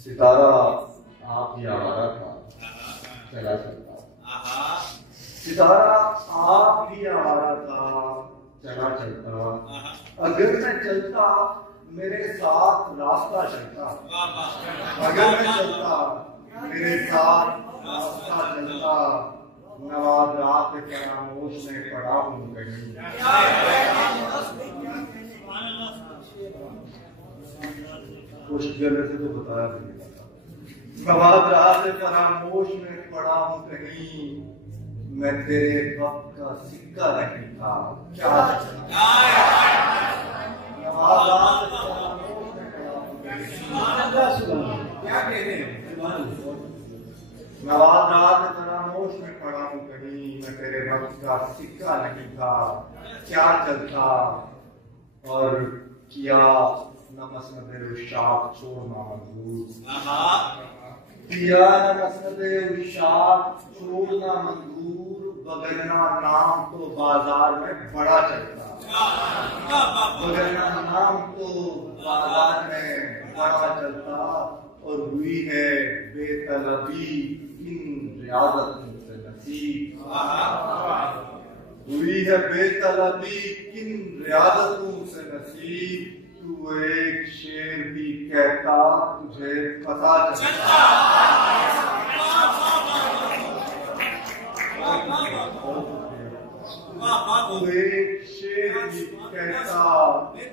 सितारा आप ही आवारा था, चला चलता। सितारा आप ही आवारा था, चला चलता। अगर मैं चलता मेरे साथ रास्ता चलता। अगर मैं चलता मेरे साथ रास्ता चलता। नवाज़ात फरामोश में पड़ा हूँ कहीं। कोशिश करने से तो बताया नहीं जाता। नवाज़ात फरामोश में पड़ा हूँ कहीं। मैं तेरे वक्त का सिक्का नहीं था, क्या नवाज़ात फरामोश में पड़ा हूँ कहीं। क्या कह रहे हैं? नवाज़ात फरामोश में पड़ा हूँ कहीं। मैं तेरे वक्त का सिक्का नहीं था, क्या चलता। और किया न मसनद उशाक छोड़ना मंजूर। किया न मसनद उशाक छोड़ना मंजूर। वगरना नाम तो बाजार में बड़ा चलता। वगरना नाम तो बाजार में बड़ा चलता। और हुई है बेतलबी इन रियादतों से नसीब। हुई है बेतलबी इन रियादतों से नसीब। तू एक शेर भी कहता तुझे पता चलता। तू एक शेर भी कहता,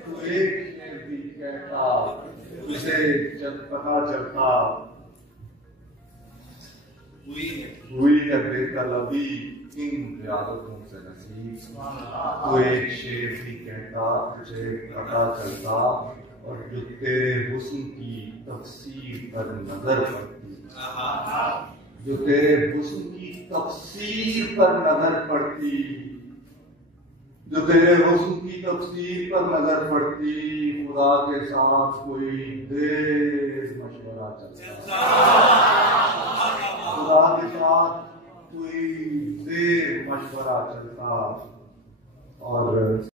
तू एक शेर भी कहता तुझे जब पता चलता। हुई है बेतलबी इन रियादतों से नसीब। तो एक शेर भी कहता तुझे पता चलता। और जो तेरे हुस्न की तफसीर पर नजर पड़ती, जो तेरे हुस्न की तफसीर पर नजर पड़ती, जो तेरे हुस्न की तफसीर पर नजर पड़ती। खुदा के साथ कोई देर मशवरा चलता। खुदा के साथ कोई देर मशवरा चलता। और